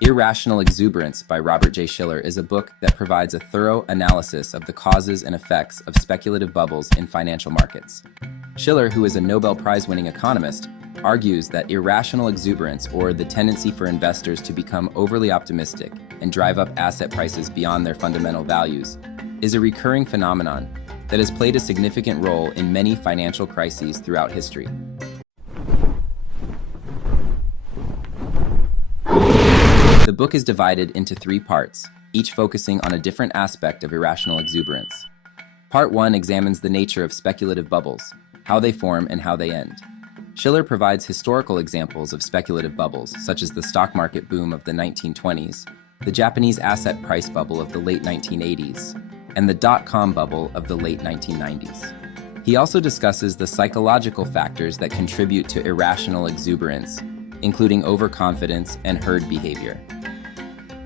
Irrational Exuberance by Robert J. Shiller is a book that provides a thorough analysis of the causes and effects of speculative bubbles in financial markets. Shiller, who is a Nobel Prize-winning economist, argues that irrational exuberance, or the tendency for investors to become overly optimistic and drive up asset prices beyond their fundamental values, is a recurring phenomenon that has played a significant role in many financial crises throughout history. The book is divided into 3 parts, each focusing on a different aspect of irrational exuberance. Part 1 examines the nature of speculative bubbles, how they form and how they end. Shiller provides historical examples of speculative bubbles, such as the stock market boom of the 1920s, the Japanese asset price bubble of the late 1980s, and the dot-com bubble of the late 1990s. He also discusses the psychological factors that contribute to irrational exuberance, including overconfidence and herd behavior.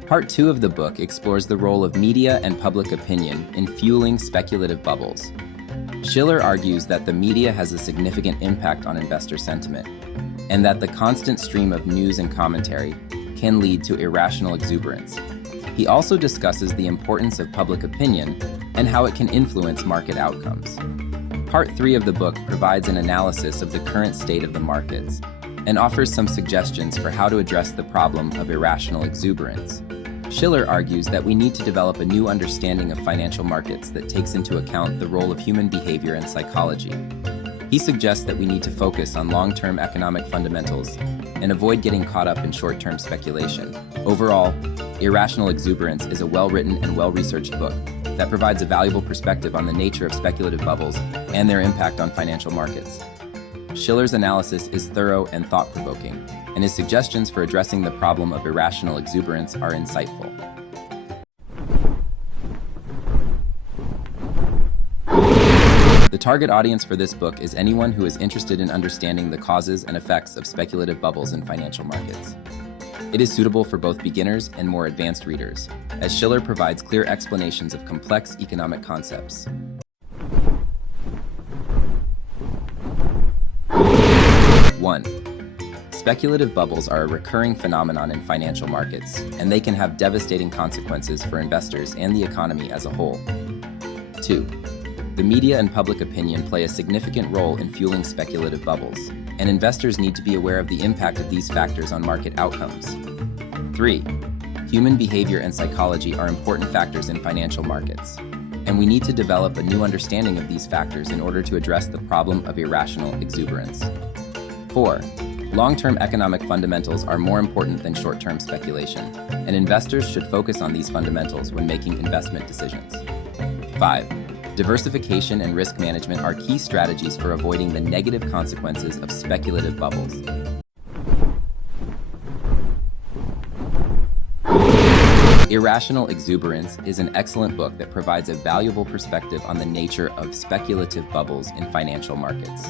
Part 2 of the book explores the role of media and public opinion in fueling speculative bubbles. Shiller argues that the media has a significant impact on investor sentiment, and that the constant stream of news and commentary can lead to irrational exuberance. He also discusses the importance of public opinion and how it can influence market outcomes. Part 3 of the book provides an analysis of the current state of the markets and offers some suggestions for how to address the problem of irrational exuberance. Shiller argues that we need to develop a new understanding of financial markets that takes into account the role of human behavior and psychology. He suggests that we need to focus on long-term economic fundamentals and avoid getting caught up in short-term speculation. Overall, Irrational Exuberance is a well-written and well-researched book that provides a valuable perspective on the nature of speculative bubbles and their impact on financial markets. Shiller's analysis is thorough and thought-provoking, and his suggestions for addressing the problem of irrational exuberance are insightful. The target audience for this book is anyone who is interested in understanding the causes and effects of speculative bubbles in financial markets. It is suitable for both beginners and more advanced readers, as Shiller provides clear explanations of complex economic concepts. 1. Speculative bubbles are a recurring phenomenon in financial markets, and they can have devastating consequences for investors and the economy as a whole. 2. The media and public opinion play a significant role in fueling speculative bubbles, and investors need to be aware of the impact of these factors on market outcomes. 3. Human behavior and psychology are important factors in financial markets, and we need to develop a new understanding of these factors in order to address the problem of irrational exuberance. 4. Long-term economic fundamentals are more important than short-term speculation, and investors should focus on these fundamentals when making investment decisions. 5. Diversification and risk management are key strategies for avoiding the negative consequences of speculative bubbles. Irrational Exuberance is an excellent book that provides a valuable perspective on the nature of speculative bubbles in financial markets.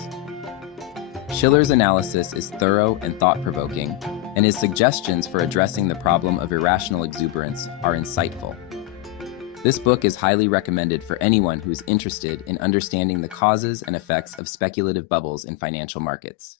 Shiller's analysis is thorough and thought-provoking, and his suggestions for addressing the problem of irrational exuberance are insightful. This book is highly recommended for anyone who is interested in understanding the causes and effects of speculative bubbles in financial markets.